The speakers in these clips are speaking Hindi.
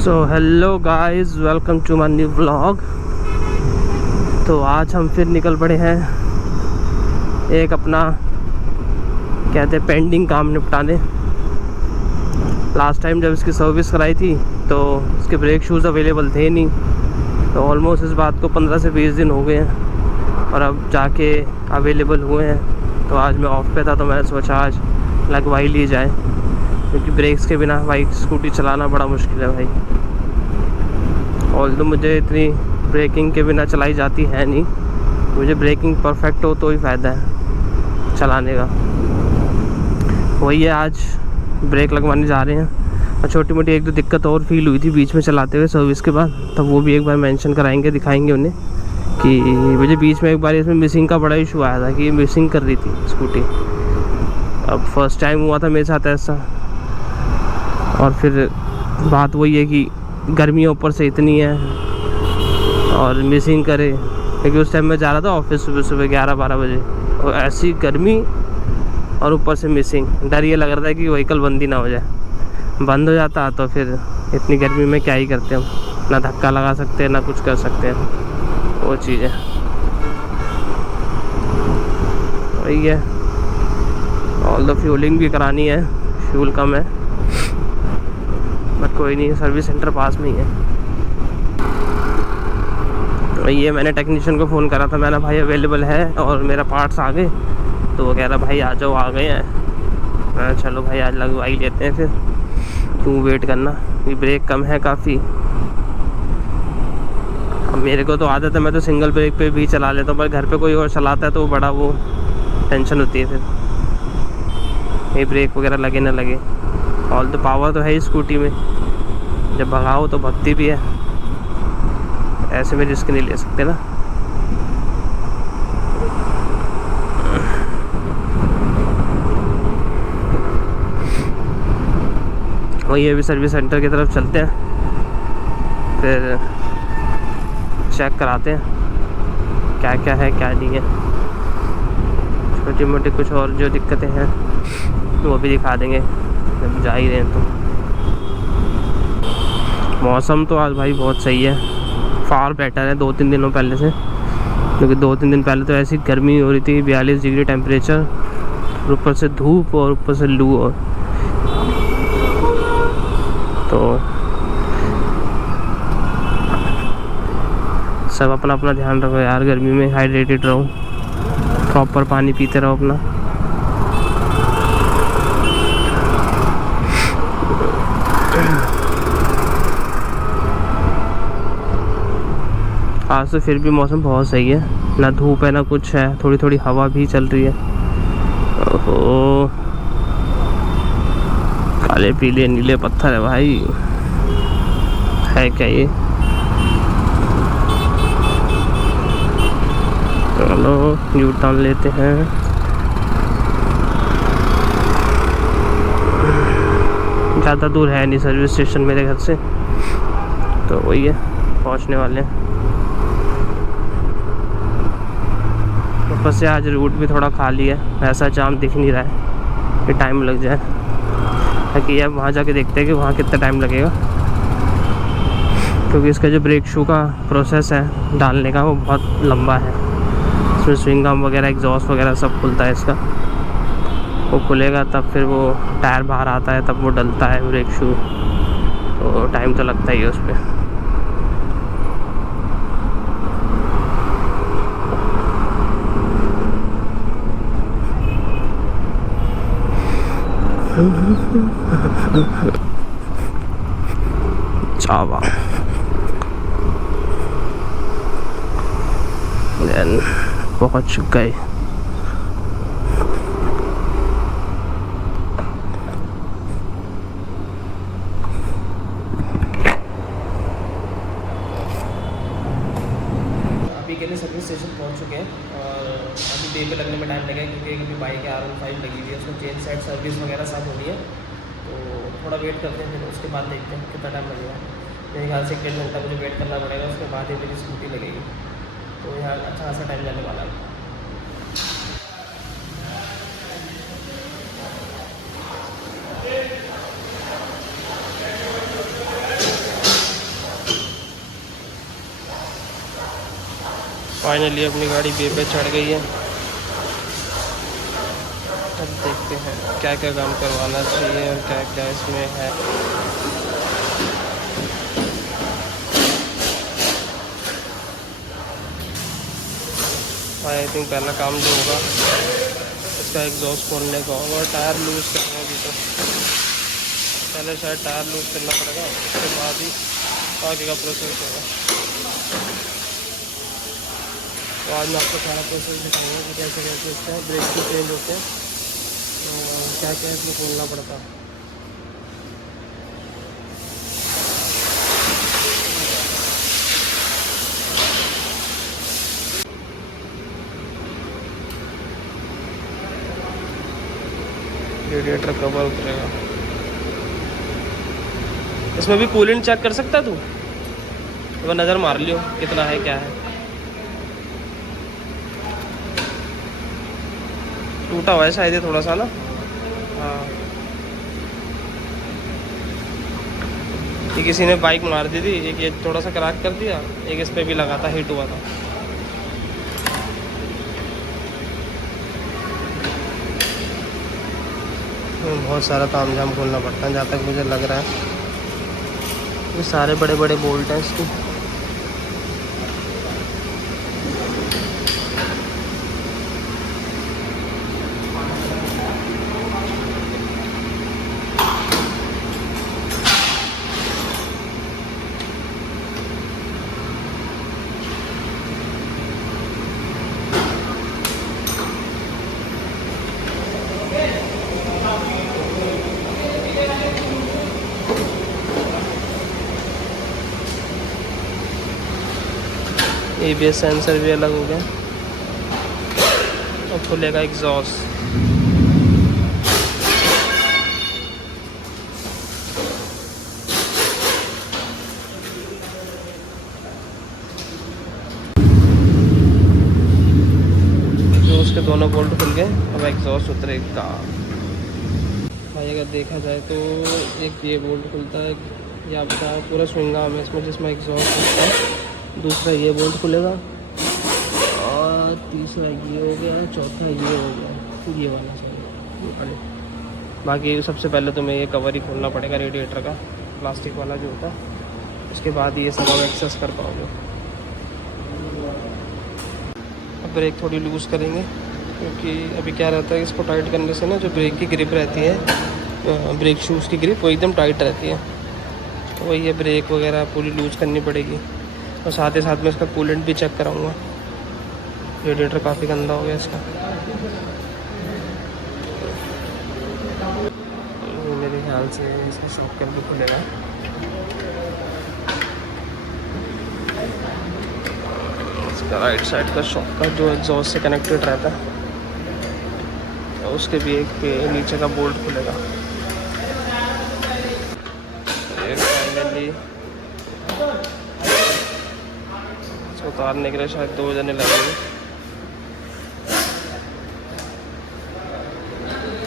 So hello guys, welcome to my new vlog. तो आज हम फिर निकल पड़े हैं एक अपना कहते हैं पेंडिंग काम निपटाने। लास्ट टाइम जब इसकी सर्विस कराई थी तो इसके ब्रेक शूज़ अवेलेबल थे नहीं, तो ऑलमोस्ट इस बात को 15 से 20 दिन हो गए हैं और अब जाके अवेलेबल हुए हैं। तो आज मैं ऑफ पे था तो मैंने सोचा आज लगवा ही ली जाए, क्योंकि ब्रेक्स के बिना बाइक स्कूटी चलाना बड़ा मुश्किल है भाई। और तो मुझे इतनी ब्रेकिंग के बिना चलाई जाती है नहीं, मुझे ब्रेकिंग परफेक्ट हो तो ही फ़ायदा है चलाने का। वही है, आज ब्रेक लगवाने जा रहे हैं। और छोटी मोटी एक दो दिक्कत और फील हुई थी बीच में चलाते हुए सर्विस के बाद, तब वो भी एक बार मेंशन कराएंगे, दिखाएंगे उन्हें कि मुझे बीच में एक बार इसमें मिसिंग का बड़ा इशू आया था कि ये मिसिंग कर रही थी स्कूटी। अब फर्स्ट टाइम हुआ था मेरे साथ ऐसा, और फिर बात वही है कि गर्मी ऊपर से इतनी है और मिसिंग करे, क्योंकि उस टाइम मैं जा रहा था ऑफिस सुबह सुबह 11-12 बजे, और ऐसी गर्मी और ऊपर से मिसिंग। डर ये लग रहा था कि व्हीकल बंद ही ना हो जाए। बंद हो जाता तो फिर इतनी गर्मी में क्या ही करते हम, ना धक्का लगा सकते हैं ना कुछ कर सकते हैं, वो चीज़ है। वही है, ऑल द फ्यूलिंग भी करानी है, फ्यूल कम है, बट कोई नहीं, सर्विस सेंटर पास में ही है। ये मैंने टेक्नीशियन को फ़ोन करा था, मैंने भाई अवेलेबल है और मेरा पार्ट्स आ गए, तो वो कह रहा भाई आ जाओ, आ गए हैं। मैं चलो भाई आज लगवा ही लेते हैं, फिर तू वेट करना, ये ब्रेक कम है काफ़ी। अब मेरे को तो आदत है, मैं तो सिंगल ब्रेक पे भी चला लेता हूँ, पर घर पे कोई और चलाता है तो बड़ा वो टेंशन होती है फिर, ये ब्रेक वगैरह लगे ना लगे। ऑल द पावर तो है ही स्कूटी में, जब भगाओ तो भगती भी है, ऐसे में रिस्क नहीं ले सकते ना। वही अभी सर्विस सेंटर की तरफ चलते हैं, फिर चेक कराते हैं क्या क्या है क्या नहीं है। छोटी मोटी कुछ और जो दिक्कतें हैं वो भी दिखा देंगे जब जा ही रहे हैं। तो मौसम तो आज भाई बहुत सही है, फार बेटर है 2-3 दिनों पहले से, क्योंकि 2-3 दिन पहले तो ऐसी गर्मी हो रही थी, 42 डिग्री टेम्परेचर, ऊपर से धूप और ऊपर से लू। और तो सब अपना अपना ध्यान रखो यार, गर्मी में हाइड्रेटेड रहो, प्रॉपर पानी पीते रहो अपना। आज तो फिर भी मौसम बहुत सही है, ना धूप है ना कुछ है, थोड़ी थोड़ी हवा भी चल रही है। ओहो, काले पीले नीले पत्थर है भाई, है क्या ये। चलो यू टर्न लेते हैं। ज़्यादा दूर है नहीं सर्विस स्टेशन मेरे घर से, तो वही है, पहुंचने वाले हैं। ऊपर से आज रूट भी थोड़ा खाली है, ऐसा जाम दिख नहीं रहा है कि टाइम लग जाए, ताकि अब वहाँ जाके देखते हैं कि वहाँ कितना टाइम लगेगा, क्योंकि इसका जो ब्रेक शू का प्रोसेस है डालने का वो बहुत लंबा है। इसमें स्विंग आर्म वगैरह एग्जॉस्ट वगैरह सब खुलता है इसका, वो खुलेगा तब फिर वो टायर बाहर आता है, तब वो डलता है ब्रेक शू, तो टाइम तो लगता ही है उस पर। Java then पहुंच गए। अभी के लिए सर्विस स्टेशन पहुंच चुके हैं, और अभी डे पे लगने में टाइम लगेगा, क्योंकि अभी बाइक R15 लगी हुई है, उसमें चेन सेट सर्विस वगैरह सब होनी है, तो थोड़ा वेट करते हैं, फिर उसके बाद देखते हैं कितना टाइम लगेगा। मेरे ख्याल से 1-1.5 घंटा मुझे वेट करना पड़ेगा, उसके बाद ही मेरी स्कूटी लगेगी, तो यहाँ अच्छा खासा टाइम जाने वाला है। फाइनली अपनी गाड़ी बे पे चढ़ गई है। अब देखते हैं क्या क्या काम करवाना चाहिए और क्या क्या इसमें है। आई थिंक पहला काम जो होगा इसका एग्जॉस्ट खोलने का होगा, टायर लूज़ करना भी। तो पहले शायद टायर लूज़ करना पड़ेगा, उसके बाद ही आगे का प्रोसेस होगा। तो आज मैं आपको सारा प्रोसेस दिखाऊंगा कि कैसे कैसे इसका ब्रेक भी चेंज होते हैं और क्या क्या इसमें खोलना पड़ता है। रेडिएटर कवर उतरेगा। इसमें भी कूलेंट चेक कर सकता है तू, तो नज़र मार लियो कितना है क्या है। टूटा हुआ है शायद ये थोड़ा सा ना। हाँ, ये किसी ने बाइक मार दी थी, एक ये थोड़ा सा क्रैक कर दिया, एक इस पर भी लगा था, हिट हुआ था। बहुत सारा तामझाम खोलना पड़ता है जहाँ तक मुझे लग रहा है। ये सारे बड़े बड़े बोल्ट हैं इसके। ABS सेंसर भी अलग हो गया और खुलेगा एग्जॉस्ट। जो उसके दोनों बोल्ट खुल गए, अब एग्जॉस्ट उतरेगा। भाई अगर देखा जाए तो एक ये बोल्ट खुलता है, ये आपका पूरा स्विंग आर्म है इसमें जिसमें एग्जॉस्ट होता है। दूसरा ये बोल्ट खुलेगा और तीसरा ये हो गया, चौथा ये हो गया, ये वाला सॉरी ये पड़े। बाकी सबसे पहले तो मैं ये कवर ही खोलना पड़ेगा रेडिएटर का, प्लास्टिक वाला जो होता है, उसके बाद ये सब आप एक्सेस कर पाओगे। अब ब्रेक थोड़ी लूज़ करेंगे क्योंकि अभी क्या रहता है, इसको टाइट करने से ना जो ब्रेक की ग्रिप रहती है, ब्रेक शूज़ की ग्रिप, वो एकदम टाइट रहती है। तो वही है, ब्रेक वगैरह पूरी लूज़ करनी पड़ेगी। और साथ ही साथ में इसका कूलेंट भी चेक कराऊंगा। रेडिएटर काफ़ी गंदा हो गया इसका। मेरे ख्याल से इसका शॉक कैप भी खुलेगा। इसका राइट साइड का शॉक का जो एग्जॉस्ट से कनेक्टेड रहता है, तो उसके भी एक पे नीचे का बोल्ट खुलेगा। ये फाइनली उतारने के लिए शायद 2 जने लगेंगे।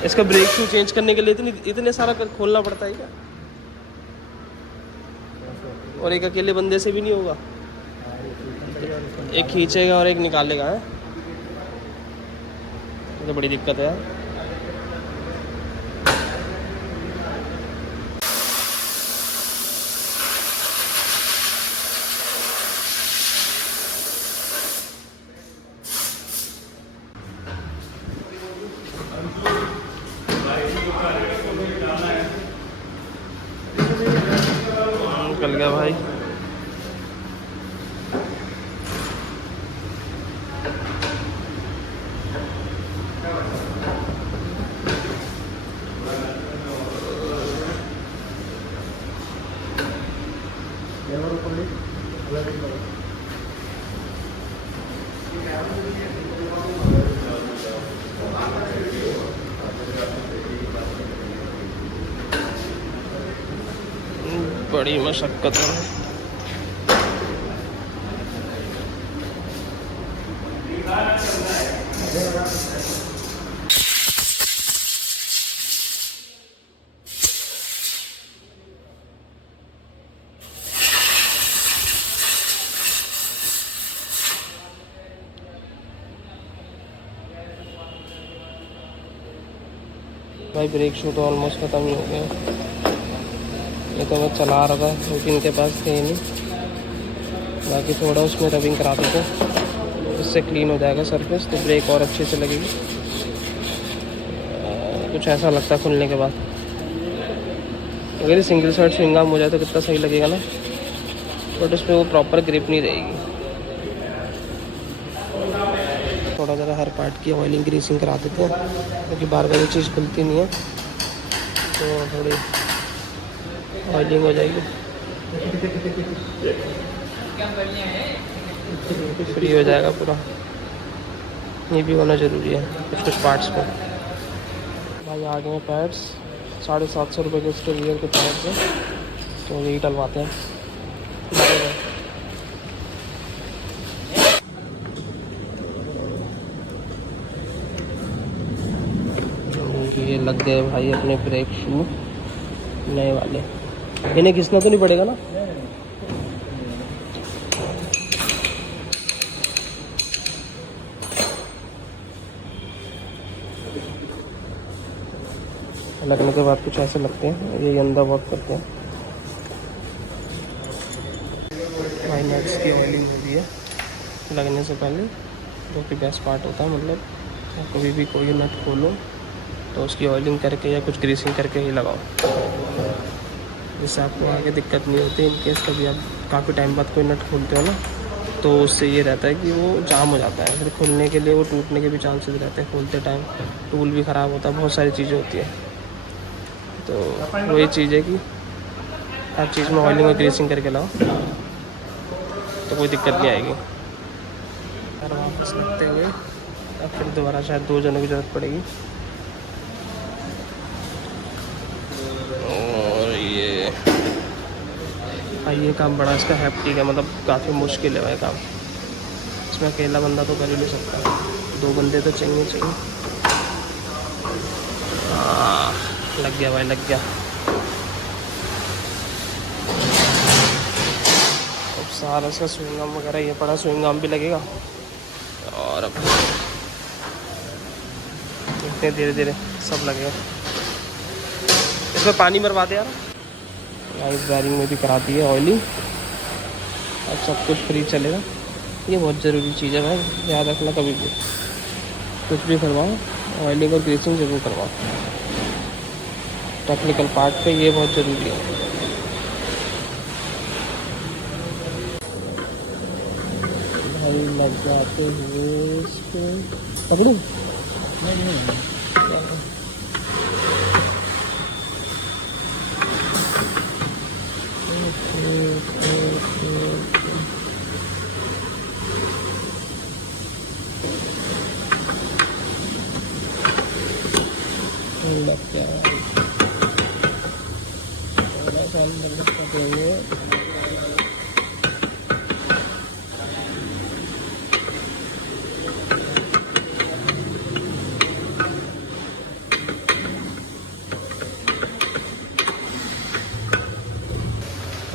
इसका ब्रेक शू चेंज करने के लिए इतने सारा खोलना पड़ता है क्या? और एक अकेले बंदे से भी नहीं होगा, एक खींचेगा और एक निकालेगा है, तो बड़ी दिक्कत है यार। निकल गया भाई। बड़ी मशक्क़त है। भाई ब्रेक शू तो ऑलमोस्ट ख़त्म ही हो गया। ये तो मैं चला रहा था क्योंकि इनके पास थे नहीं, बाकी थोड़ा उसमें रबिंग करा देते, इससे क्लीन हो जाएगा सरफेस, तो ब्रेक और अच्छे से लगेगी। कुछ ऐसा लगता है खुलने के बाद। अगर ये सिंगल साइड स्विंग आर्म हो जाए तो कितना सही लगेगा ना, बट उसमें वो प्रॉपर ग्रिप नहीं रहेगी। थोड़ा ज़रा हर पार्ट की ऑयलिंग ग्रीसिंग करा देते हैं, क्योंकि बार बार ये चीज़ खुलती नहीं है, तो थोड़ी ऑयलिंग हो जाएगी, फ्री हो जाएगा पूरा। ये भी होना ज़रूरी है कुछ कुछ पार्ट्स में। भाई आ गए पैड्स, 750 रुपये के स्टेरियर के पैड्स हैं, तो यही डलवाते हैं। ये लग गए भाई अपने ब्रेक शू नए वाले। इन्हें घिसना तो नहीं पड़ेगा ना? लगने के बाद कुछ ऐसे लगते हैं, ये अंदर वर्क करते हैं। भाई नट्स की ऑयलिंग हो गई है लगने से पहले, जो कि बेस्ट पार्ट होता है। मतलब कभी भी कोई नट खोलो तो उसकी ऑयलिंग करके या कुछ ग्रीसिंग करके ही लगाओ, जिससे आपको आगे दिक्कत नहीं होती। इन केस कभी आप काफ़ी टाइम बाद कोई नट खोलते हो ना, तो उससे ये रहता है कि वो जाम हो जाता है, फिर खुलने के लिए वो टूटने के भी चांसेस रहते हैं। खोलते टाइम टूल भी ख़राब होता है, बहुत सारी चीज़ें होती है। तो वही चीज़ है कि हर चीज़ में ऑयलिंग और ग्रीसिंग करके लाओ तो कोई दिक्कत नहीं आएगी। और वापस लगते हुए अब फिर दोबारा शायद 2 जनों की ज़रूरत पड़ेगी। और ये काम बड़ा इसका हैप्टिक है, मतलब काफ़ी मुश्किल है भाई काम। इसमें अकेला बंदा तो कर ही नहीं सकता, 2 बंदे तो चाहिए। लग गया भाई, लग गया। अब सारा इसका स्विंग आर्म वगैरह ये पड़ा, स्विंग आर्म भी लगेगा। और अब इतने धीरे धीरे सब लगेगा। इसमें पानी मरवा दे यार। इस बैरिंग में भी करा दी है ऑयलिंग, अब सब कुछ फ्री चलेगा। ये बहुत ज़रूरी चीज़ है भाई, याद रखना कभी भी कुछ भी करवाओ ऑयलिंग और ग्रीसिंग ज़रूर करवाओ। टेक्निकल पार्ट पे ये बहुत ज़रूरी है। भाई लग जाते हुए इसको पकड़ूं? लग गया थोड़ा सा अंदर पकड़ेंगे।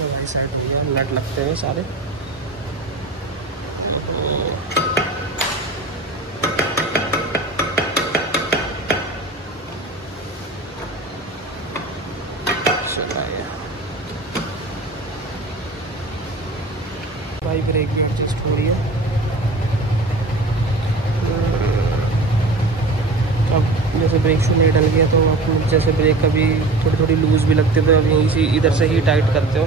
भाई साइड हो गया, नट लगते हैं सारे। भाई ब्रेक भी एडजस्ट हो रही है। अब जैसे ब्रेक शू नहीं डल गया तो आप जैसे ब्रेक कभी थोड़ी थोड़ी लूज़ भी लगती है, तो अब यहीं से इधर से ही टाइट करते हो।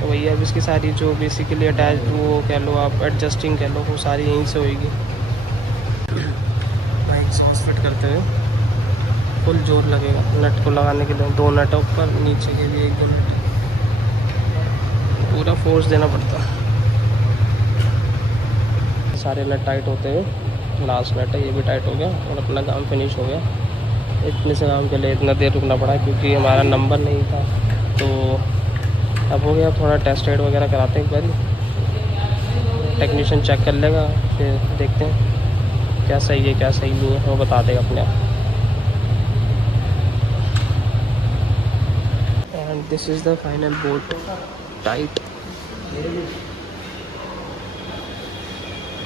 तो वही अब इसकी सारी जो बेसिकली अटैच वो कह लो, आप एडजस्टिंग कह लो, वो सारी यहीं से होएगी। भाई एग्जॉस्ट फिट करते हुए फुल जोर लगेगा नट को लगाने के लिए। 2 नट ऊपर, नीचे के लिए 1-2 नट, पूरा फोर्स देना पड़ता है। सारे नट टाइट होते हैं, लास्ट नट है ये भी टाइट हो गया और अपना काम फिनिश हो गया। इतने से काम के लिए इतना देर रुकना पड़ा क्योंकि हमारा नंबर नहीं था। तो अब हो गया, थोड़ा टेस्ट राइड वगैरह कराते हैं एक बार, टेक्नीशियन चेक कर लेगा, फिर देखते हैं क्या सही है क्या सही नहीं है, वो बता देगा अपने आप। And this is the final bolt tight.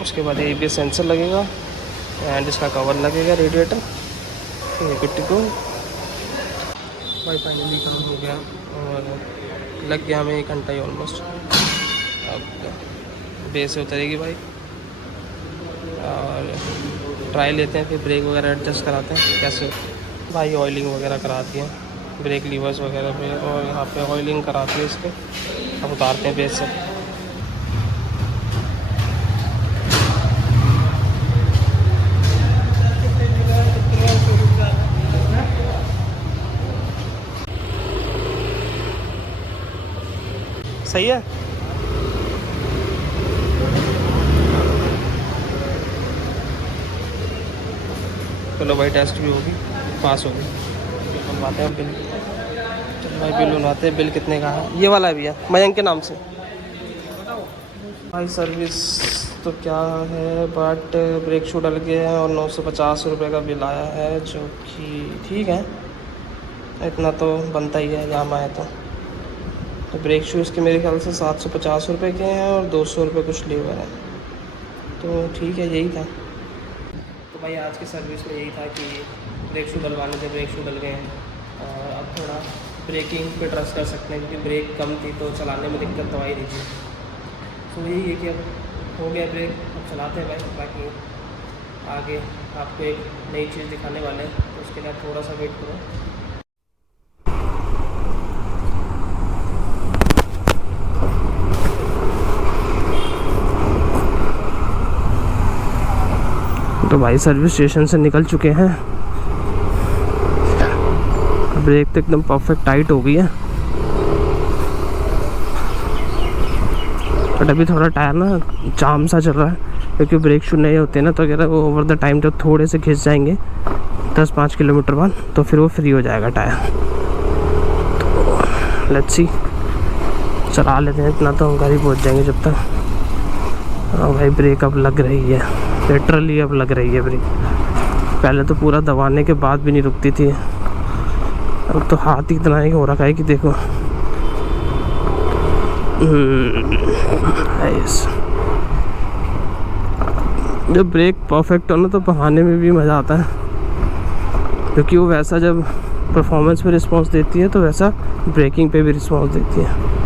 उसके बाद ABS सेंसर लगेगा एंड इसका कवर लगेगा रेडिएटर। ये गुड टू गो। भाई फाइनली काम हो गया और लग गया हमें 1 घंटा ही ऑलमोस्ट। अब बेस से उतरेगी बाइक और ट्राई लेते हैं, फिर ब्रेक वगैरह एडजस्ट कराते हैं कैसे। भाई ऑयलिंग वगैरह कराती है ब्रेक लीवर्स वगैरह पे, और यहाँ पे ऑयलिंग कराती है इसके। अब उतारते हैं बेस से। सही है। चलो भाई टेस्ट भी होगी, पास होगी। बनवाते हैं बिल। चलो भाई बिल बनवाते हैं। बिल कितने का है? ये वाला है भैया, मयंक के नाम से। भाई सर्विस तो क्या है, बट ब्रेक शू डल गया है और 950 रुपये का बिल आया है, जो कि ठीक है, इतना तो बनता ही है जाम आए तो ब्रेक शूज़ के मेरे ख्याल से 750 रुपये के हैं और 200 रुपये कुछ लेबर है, तो ठीक है, यही था। तो भाई आज की सर्विस में यही था कि ब्रेक शू डलवाने थे, ब्रेक शू डल गए हैं और अब थोड़ा ब्रेकिंग पे ट्रस्ट कर सकते हैं, क्योंकि ब्रेक कम थी तो चलाने में दिक्कत तो आई रही थी। तो यही है कि अब हो गया ब्रेक, अब चलाते हैं भाई। बाकी आगे आपको एक नई चीज़ दिखाने वाले हैं, तो उसके लिए थोड़ा सा वेट करो। तो भाई सर्विस स्टेशन से निकल चुके हैं। ब्रेक तो एकदम परफेक्ट टाइट हो गई है, बट अभी थोड़ा टायर ना जाम सा चल रहा है, क्योंकि ब्रेक शू नए होते हैं ना, तो अगर वो ओवर द टाइम जब थोड़े से घिस जाएंगे 10-5 किलोमीटर बाद, तो फिर वो फ्री हो जाएगा टायर। तो लेट्स सी, चला लेते हैं, इतना तो हम घर ही पहुँच जाएंगे जब तक। हाँ भाई ब्रेक अब लग रही है, लिटरली अब लग रही है ब्रेक। पहले तो पूरा दबाने के बाद भी नहीं रुकती थी, अब तो हाथ ही इतना ही हो रखा है कि देखो। जब ब्रेक परफेक्ट हो ना तो बहाने में भी मज़ा आता है, क्योंकि वो वैसा जब परफॉर्मेंस पे रिस्पॉन्स देती है तो वैसा ब्रेकिंग पे भी रिस्पॉन्स देती है।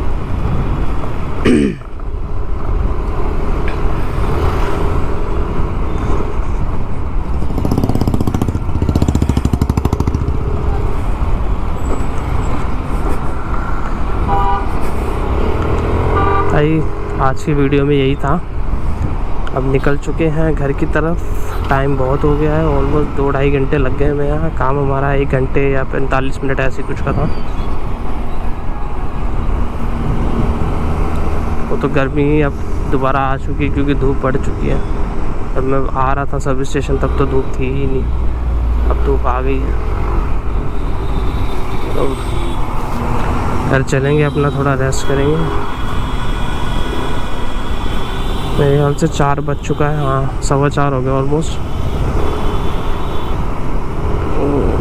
भाई आज की वीडियो में यही था। अब निकल चुके हैं घर की तरफ, टाइम बहुत हो गया है, ऑलमोस्ट 2-2.5 घंटे लग गए हमें यहाँ। काम हमारा 1 घंटे या 45 मिनट ऐसे कुछ का था। वो तो गर्मी अब दोबारा आ चुकी है, क्योंकि धूप बढ़ चुकी है। जब मैं आ रहा था सब स्टेशन तब तो धूप थी ही नहीं, अब धूप आ गई है। तो घर चलेंगे, अपना थोड़ा रेस्ट करेंगे। मेरे ख्याल से 4 बज चुका है, हाँ 4:15 हो गया ऑलमोस्ट।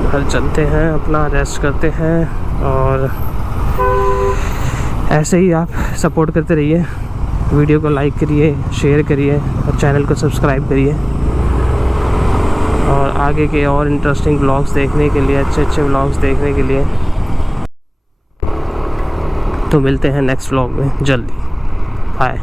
घर चलते हैं, अपना रेस्ट करते हैं, और ऐसे ही आप सपोर्ट करते रहिए। वीडियो को लाइक करिए, शेयर करिए और चैनल को सब्सक्राइब करिए। और आगे के और इंटरेस्टिंग व्लॉग्स देखने के लिए, अच्छे व्लॉग्स देखने के लिए, तो मिलते हैं नेक्स्ट व्लॉग में जल्दी। बाय।